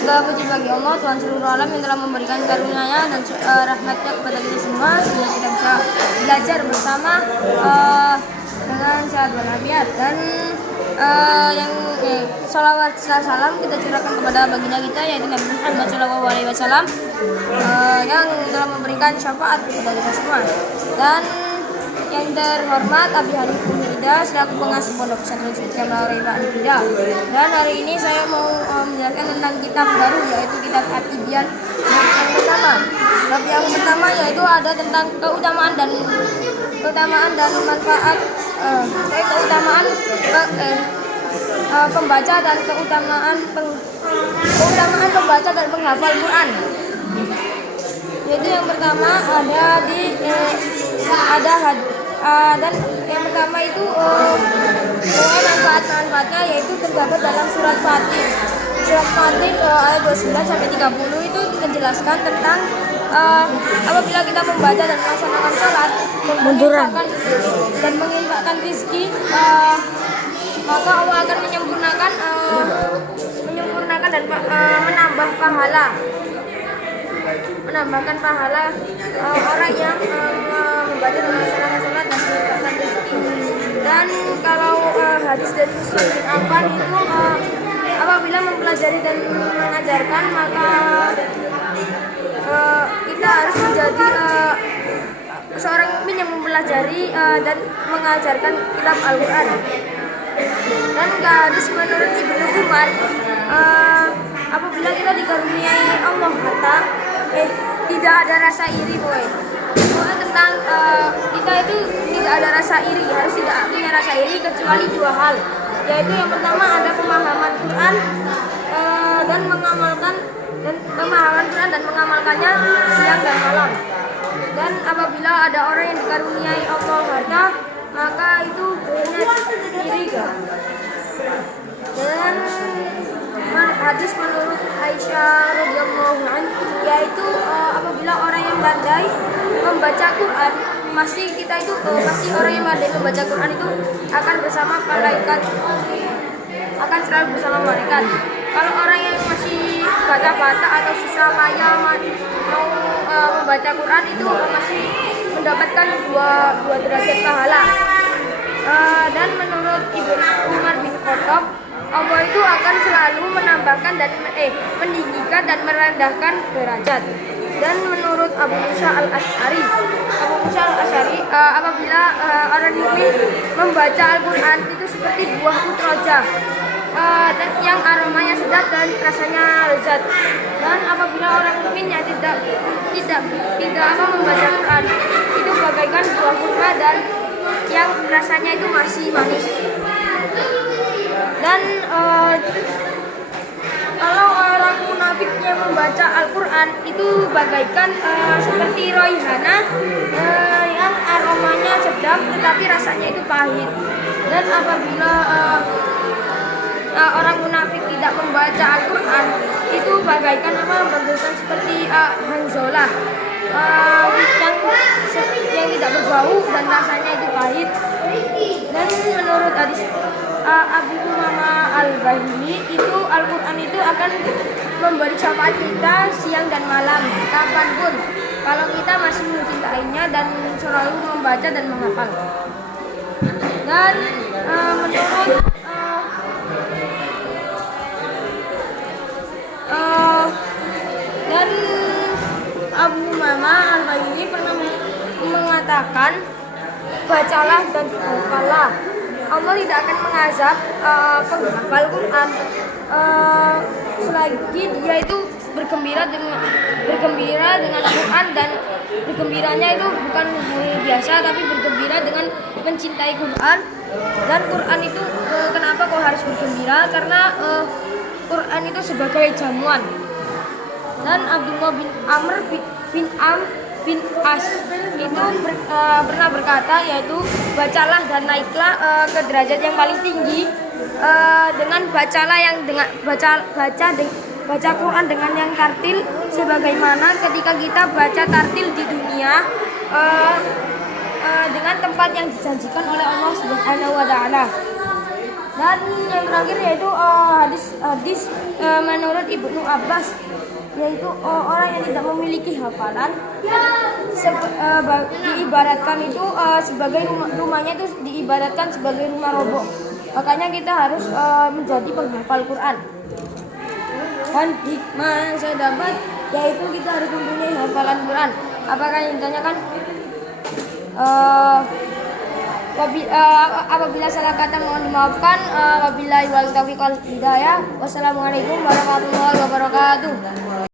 Segala puji bagi Allah, Tuhan seluruh alam yang telah memberikan karunia-Nya dan rahmat-Nya kepada kita semua sehingga kita bisa belajar bersama dengan sehat walafiat. Dan salawat salam kita curahkan kepada baginda kita yaitu Nabi Muhammad SAW yang telah memberikan syafaat kepada kita semua. Dan yang terhormat Abi Hanif Umida selaku pengasuh Pondok Pesantren Suci Al-Raiba Al-Huda. Dan hari ini saya mau menjelaskan tentang kitab baru yaitu kitab At-Tibyan yang pertama. Bab yang pertama yaitu ada tentang keutamaan dan manfaat keutamaan pembaca dan keutamaan pembaca dan penghafal Quran. Yaitu yang pertama dan yang pertama itu manfaatnya yaitu terdapat dalam surat Fatir. Surat Fatir ayat 29 sampai 30 itu menjelaskan tentang apabila kita membaca dan melaksanakan sholat dan menginfakkan rezeki, maka Allah akan menyempurnakan dan menambahkan pahala orang yang membaca dan melaksanakan sholat dan menginfakkan rezeki. Dan kalau hadis dari Muslim bin Affan itu apabila mempelajari dan mengajarkan, maka kita harus menjadi seorang mukmin yang mempelajari dan mengajarkan kitab Al-Quran. Dan hadis menurut Ibnu Umar, apabila kita dikaruniai Allah harta, tidak ada rasa iri, tentang kita itu tidak ada rasa iri, harus tidak punya rasa iri kecuali dua hal, yaitu yang pertama ada pemahaman Quran dan mengamalkannya siang dan malam. Dan apabila ada orang yang dikaruniai Allah harta, maka itu punya iri. Dan hadis menurut Aisyah radhiyallahu anha yaitu apabila orang yang pandai membaca Quran, pasti orang yang pandai membaca Quran itu akan bersama malaikat, akan selalu bersama malaikat. Kalau orang yang masih bata-bata atau susah payah mau membaca Quran itu masih mendapatkan dua derajat pahala. Dan menurut Ibnu Umar bin Khattab, Allah itu akan selalu menambahkan dan meninggikan dan merendahkan derajat. Dan menurut Abu Musa al-Asy'ari, apabila orang mukmin membaca Al-Quran itu seperti buah utroja, dan yang aromanya sedap dan rasanya lezat. Dan apabila orang mukmin yang tidak membaca Quran itu bagaikan buah kurma dan yang rasanya itu masih manis. Dan kalau orang munafik yang membaca Al-Quran itu bagaikan seperti roihana yang aromanya sedap tetapi rasanya itu pahit. Dan apabila orang munafik tidak membaca Al-Quran itu bagaikan seperti Hanzalah yang tidak berbau dan rasanya itu pahit. Dan menurut hadis Abu Umamah Al-Bahili itu Al-Quran itu akan memberi syafaat kita siang dan malam kapanpun kalau kita masih mencintainya dan selalu membaca dan menghafal. Dan menurut dan Abu Umamah Al-Bahili pernah mengatakan, bacalah dan hafallah. Allah tidak akan mengazab penghafal Quran selagi dia itu bergembira dengan Quran, dan bergembiranya itu bukan biasa tapi bergembira dengan mencintai Quran. Dan Quran itu kenapa kok harus bergembira? Karena Quran itu sebagai jamuan. Dan Abdullah bin Amr bin As itu pernah berkata, yaitu bacalah dan naiklah ke derajat yang paling tinggi dengan baca Quran dengan yang tartil, sebagaimana ketika kita baca tartil di dunia dengan tempat yang dijanjikan oleh Allah Subhanahu wa taala. Dan yang terakhir yaitu hadis menurut Ibnu Abbas, yaitu orang yang tidak memiliki hafalan diibaratkan itu sebagai rumahnya itu diibaratkan sebagai rumah roboh. Makanya kita harus menjadi penghafal Quran. Dan hikmah yang saya dapat yaitu kita harus mempunyai hafalan Quran. Apakah yang ditanyakan? Apabila salah kata mohon dimaafkan. Wabillahi wal taufiq wal hidayah. Wassalamualaikum warahmatullahi wabarakatuh.